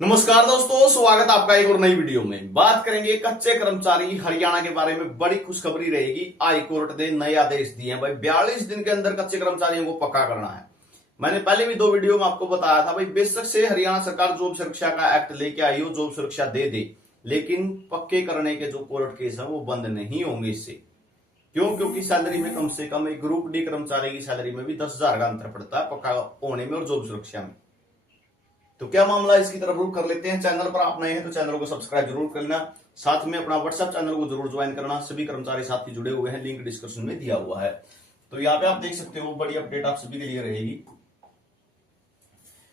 नमस्कार दोस्तों, स्वागत है आपका एक और नई वीडियो में। बात करेंगे कच्चे कर्मचारी हरियाणा के बारे में। बड़ी खुशखबरी रहेगी। हाई कोर्ट ने नए आदेश दिए हैं भाई। 42 दिन के अंदर कच्चे कर्मचारियों को पक्का करना है। मैंने पहले भी 2 वीडियो में आपको बताया था भाई, बेशक से हरियाणा सरकार जॉब सुरक्षा का एक्ट लेके आई हो, जॉब सुरक्षा दे, लेकिन पक्के करने के जो कोर्ट केस है वो बंद नहीं होंगे इससे। क्यों? क्योंकि सैलरी में कम से कम एक ग्रुप डी कर्मचारी की सैलरी में भी 10,000 का अंतर पड़ता है पक्का होने में और जॉब सुरक्षा में। तो क्या मामला, इसकी तरफ रुख कर लेते हैं। चैनल पर आप नए हैं तो चैनल को सब्सक्राइब जरूर कर लेना, साथ में अपना व्हाट्सएप चैनल को जरूर ज्वाइन करना। सभी कर्मचारी साथी जुड़े हुए हैं, लिंक डिस्क्रिप्शन में दिया हुआ है। तो यहाँ पे आप देख सकते हो, बड़ी अपडेट आप सभी के लिए रहेगी।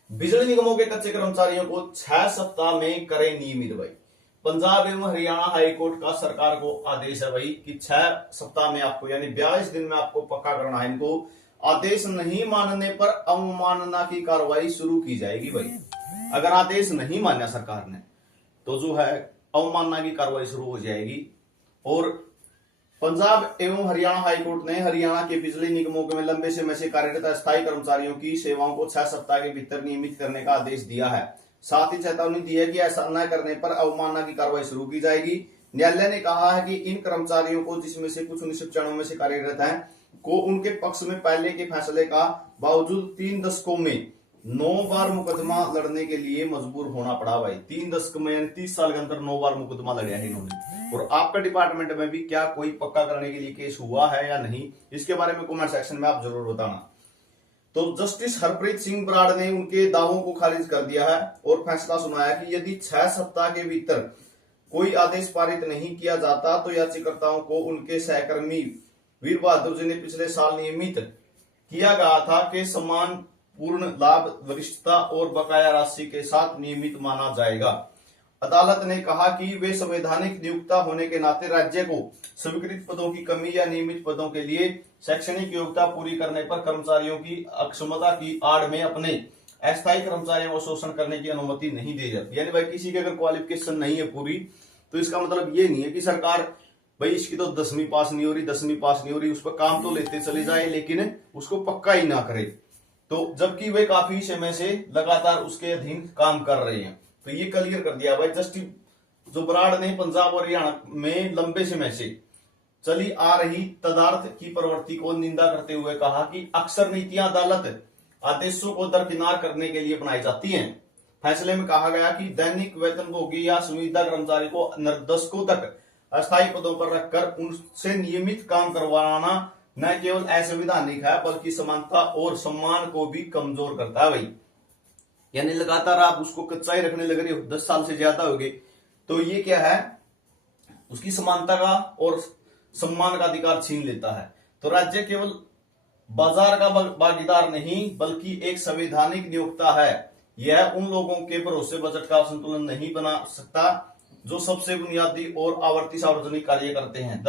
बिजली निगमों के कच्चे कर्मचारियों को 6 सप्ताह में करें नियमित भाई। पंजाब एवं हरियाणा हाईकोर्ट का सरकार को आदेश है भाई कि 6 सप्ताह में आपको यानी 42 दिन में आपको पक्का करना है इनको। आदेश नहीं मानने पर अवमानना की कार्रवाई शुरू की जाएगी भाई। अगर आदेश नहीं माना सरकार ने तो जो है अवमानना की कार्रवाई शुरू हो जाएगी। और पंजाब एवं हरियाणा हाईकोर्ट ने हरियाणा के बिजली निगमों में लंबे समय से कार्यरत अस्थायी कर्मचारियों की सेवाओं को 6 सप्ताह के भीतर नियमित करने का आदेश दिया है। साथ ही चेतावनी दी है कि ऐसा न करने पर अवमानना की कार्रवाई शुरू की जाएगी। न्यायालय ने कहा है कि इन कर्मचारियों को, जिसमें से कुछ 1995 में से कार्यरत हैं, को उनके पक्ष में पहले के फैसले का बावजूद 3 दशकों में 9 बार मुकदमा लड़ने के लिए मजबूर होना पड़ा भाई। 3 दशक में 30 साल के अंदर 9 बार मुकदमा लड़े हैं इन्होंने। और आपका डिपार्टमेंट में भी क्या कोई पक्का करने के लिए केस हुआ है या नहीं, इसके बारे में कमेंट सेक्शन में आप जरूर बताना। तो जस्टिस हरप्रीत सिंह बराड़ ने उनके दावों को खारिज कर दिया है और फैसला सुनाया कि यदि 6 सप्ताह के भीतर कोई आदेश पारित नहीं किया जाता तो याचिकाकर्ताओं को उनके सहकर्मी वीर बहादुर जी ने पिछले साल नियमित किया गया था कि समान पूर्ण लाभ, वरिष्ठता और बकाया राशि के साथ नियमित माना जाएगा। अदालत ने कहा कि वे संवैधानिक नियुक्ता होने के नाते राज्य को स्वीकृत पदों की कमी या नियमित पदों के लिए शैक्षणिक योग्यता पूरी करने पर कर्मचारियों की अक्षमता की आड़ में अपने अस्थायी कर्मचारियों को शोषण करने की अनुमति नहीं दी जाती। यानी भाई किसी की अगर क्वालिफिकेशन नहीं है पूरी, तो इसका मतलब ये नहीं है कि सरकार भाई इसकी तो 10वीं पास नहीं हो रही, 10वीं पास नहीं हो रही, उस पर काम तो लेते चले जाए लेकिन उसको पक्का ही ना करे। तो जबकि वे काफी समय से लगातार उसके अधीन काम कर रहे हैं। तो ये क्लियर कर दिया भाई जस्टिस जो बराड़ ने पंजाब और हरियाणा में लंबे समय से चली आ रही तदार्थ की प्रवृत्ति को निंदा करते हुए कहा कि अक्सर नीतियां अदालत आदेशों को दरकिनार करने के लिए बनाई जाती हैं। फैसले में कहा गया कि दैनिक वेतनभोगी या संविदा कर्मचारी को दशकों तक अस्थायी पदों पर रखकर उनसे नियमित काम करवाना न केवल असंवैधानिक है बल्कि समानता और सम्मान को भी कमजोर करता है भाई। यानी लगातार आप उसको कच्चा ही रखने लग रहे हो, 10 साल से ज्यादा हो गए, तो ये क्या है, उसकी समानता का और सम्मान का अधिकार छीन लेता है। तो राज्य केवल बाजार का भागीदार नहीं बल्कि एक संवैधानिक नियोक्ता है। यह उन लोगों के भरोसे बजट का संतुलन नहीं बना सकता जो सबसे बुनियादी और आवर्ती सार्वजनिक कार्य करते हैं।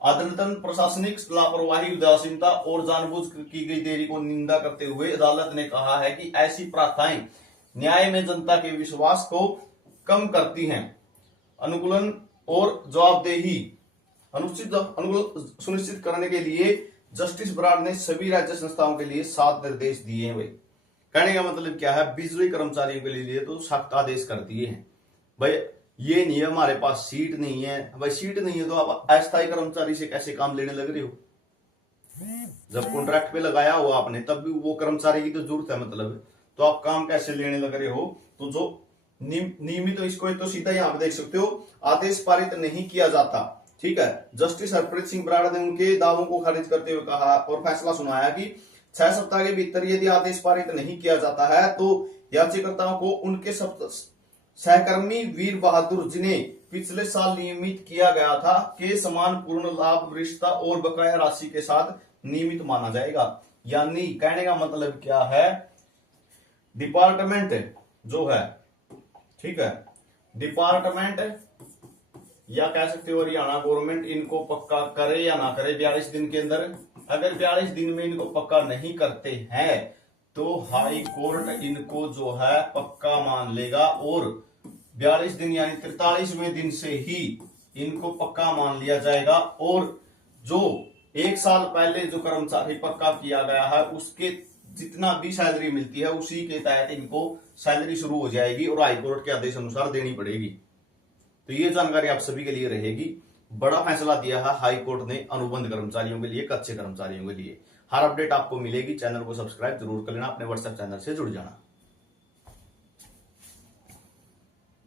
अदलतन प्रशासनिक लापरवाही, उदासीनता और जानबूझ की गई देरी को निंदा करते हुए अदालत ने कहा है कि ऐसी प्रथाएं न्याय में जनता के विश्वास को कम करती हैं। अनुकूलन और जवाबदेही सुनिश्चित करने के लिए जस्टिस बराड़ ने सभी राज्य संस्थाओं के लिए 7 निर्देश दिए हैं भाई। कहने का मतलब क्या है, बिजली कर्मचारियों के लिए तो सख्त आदेश कर दिए हैं भाई। ये नहीं है हमारे पास सीट नहीं है भाई, सीट नहीं है तो आप अस्थायी कर्मचारी से कैसे काम लेने लग रहे हो? जब कॉन्ट्रैक्ट पे लगाया हो आपने तब भी वो कर्मचारी की तो जरूरत है, मतलब तो आप काम कैसे लेने लग रहे हो? तो जो नियमित, तो इसको तो सीधा यहाँ पे देख सकते हो, आदेश पारित नहीं किया जाता। ठीक है, जस्टिस हरप्रीत सिंह बराड़ ने उनके दावों को खारिज करते हुए कहा और फैसला सुनाया कि 6 सप्ताह के भीतर यदि आदेश पारित नहीं किया जाता है तो याचिकाकर्ताओं को उनके सहकर्मी वीर बहादुर जिन्हें पिछले साल नियमित किया गया था के समान पूर्ण लाभ, वरिष्ठता और बकाया राशि के साथ नियमित माना जाएगा। यानी कहने का मतलब क्या है, डिपार्टमेंट जो है, ठीक है, डिपार्टमेंट या कह सकते हो हरियाणा गवर्नमेंट इनको पक्का करे या ना करे 42 दिन के अंदर। अगर 42 दिन में इनको पक्का नहीं करते हैं तो हाई कोर्ट इनको जो है पक्का मान लेगा और 42 दिन यानी 43वें दिन से ही इनको पक्का मान लिया जाएगा। और जो 1 साल पहले जो कर्मचारी पक्का किया गया है उसके जितना भी सैलरी मिलती है उसी के तहत इनको सैलरी शुरू हो जाएगी और हाईकोर्ट के आदेश अनुसार देनी पड़ेगी। तो ये जानकारी आप सभी के लिए रहेगी। बड़ा फैसला दिया है हाई कोर्ट ने अनुबंध कर्मचारियों के लिए, कच्चे कर्मचारियों के लिए। हर अपडेट आपको मिलेगी। चैनल को सब्सक्राइब जरूर कर लेना, अपने व्हाट्सएप चैनल से जुड़ जाना।